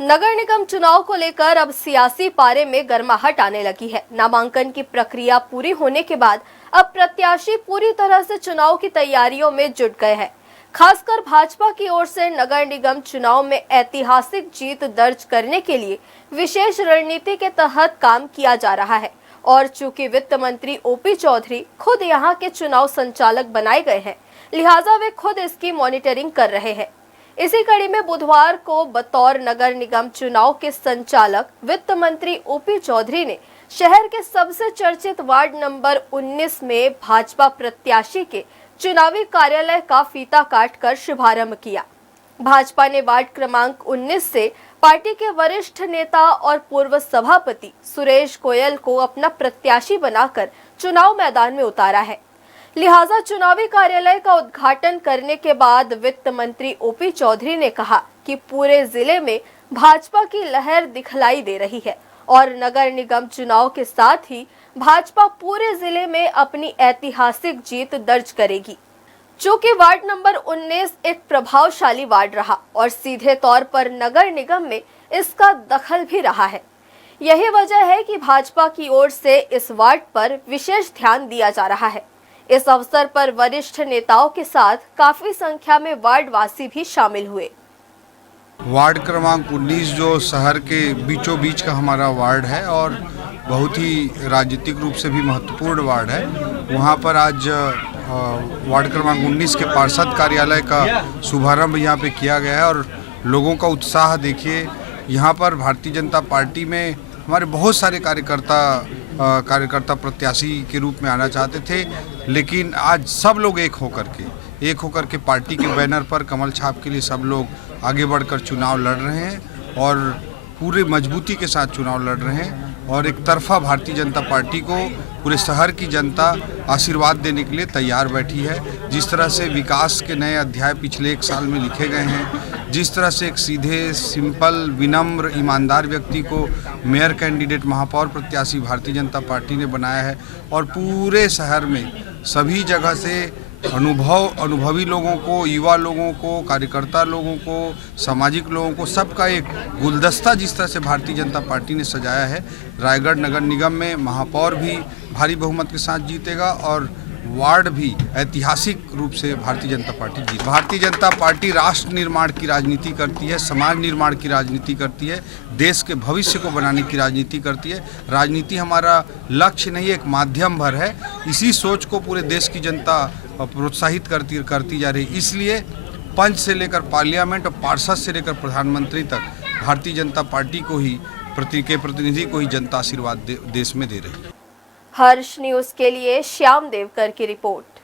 नगर निगम चुनाव को लेकर अब सियासी पारे में गर्माहट आने लगी है। नामांकन की प्रक्रिया पूरी होने के बाद अब प्रत्याशी पूरी तरह से चुनाव की तैयारियों में जुट गए हैं। खासकर भाजपा की ओर से नगर निगम चुनाव में ऐतिहासिक जीत दर्ज करने के लिए विशेष रणनीति के तहत काम किया जा रहा है। और चूंकि वित्त मंत्री ओपी चौधरी खुद यहां के चुनाव संचालक बनाए गए हैं, लिहाजा वे खुद इसकी मॉनिटरिंग कर रहे हैं। इसी कड़ी में बुधवार को बतौर नगर निगम चुनाव के संचालक वित्त मंत्री ओपी चौधरी ने शहर के सबसे चर्चित वार्ड नंबर 19 में भाजपा प्रत्याशी के चुनावी कार्यालय का फीता काटकर शुभारंभ किया। भाजपा ने वार्ड क्रमांक 19 से पार्टी के वरिष्ठ नेता और पूर्व सभापति सुरेश गोयल को अपना प्रत्याशी बनाकर चुनाव मैदान में उतारा है। लिहाजा चुनावी कार्यालय का उद्घाटन करने के बाद वित्त मंत्री ओपी चौधरी ने कहा कि पूरे जिले में भाजपा की लहर दिखलाई दे रही है और नगर निगम चुनाव के साथ ही भाजपा पूरे जिले में अपनी ऐतिहासिक जीत दर्ज करेगी। चूंकि वार्ड नंबर 19 एक प्रभावशाली वार्ड रहा और सीधे तौर पर नगर निगम में इसका दखल भी रहा है, यही वजह है कि भाजपा की ओर से इस वार्ड पर विशेष ध्यान दिया जा रहा है। इस अवसर पर वरिष्ठ नेताओं के साथ काफी संख्या में वार्ड वासी भी शामिल हुए। वार्ड क्रमांक 19 जो शहर के बीचों बीच का हमारा वार्ड है और बहुत ही राजनीतिक रूप से भी महत्वपूर्ण वार्ड है, वहाँ पर आज वार्ड क्रमांक 19 के पार्षद कार्यालय का शुभारंभ यहाँ पे किया गया है। और लोगों का उत्साह देखिए, यहाँ पर भारतीय जनता पार्टी में हमारे बहुत सारे कार्यकर्ता प्रत्याशी के रूप में आना चाहते थे, लेकिन आज सब लोग एक होकर के पार्टी के बैनर पर कमल छाप के लिए सब लोग आगे बढ़कर चुनाव लड़ रहे हैं और पूरे मजबूती के साथ चुनाव लड़ रहे हैं। और एक तरफा भारतीय जनता पार्टी को पूरे शहर की जनता आशीर्वाद देने के लिए तैयार बैठी है। जिस तरह से विकास के नए अध्याय पिछले एक साल में लिखे गए हैं, जिस तरह से एक सीधे, सिंपल, विनम्र, ईमानदार व्यक्ति को मेयर कैंडिडेट, महापौर प्रत्याशी भारतीय जनता पार्टी ने बनाया है और पूरे शहर में सभी जगह से अनुभवी लोगों को, युवा लोगों को, कार्यकर्ता लोगों को, सामाजिक लोगों को, सबका एक गुलदस्ता जिस तरह से भारतीय जनता पार्टी ने सजाया है। रायगढ़ नगर निगम में महापौर भी भारी बहुमत के साथ जीतेगा और वार्ड भी ऐतिहासिक रूप से भारतीय जनता पार्टी जीत। भारतीय जनता पार्टी राष्ट्र निर्माण की राजनीति करती है, समाज निर्माण की राजनीति करती है, देश के भविष्य को बनाने की राजनीति करती है। राजनीति हमारा लक्ष्य नहीं, एक माध्यम भर है। इसी सोच को पूरे देश की जनता प्रोत्साहित करती जा रही। इसलिए पंच से लेकर पार्लियामेंट और पार्षद से लेकर प्रधानमंत्री तक भारतीय जनता पार्टी को ही प्रतिनिधि को ही जनता आशीर्वाद देश में दे रही है। हर्ष न्यूज़ के लिए श्याम देवकर की रिपोर्ट।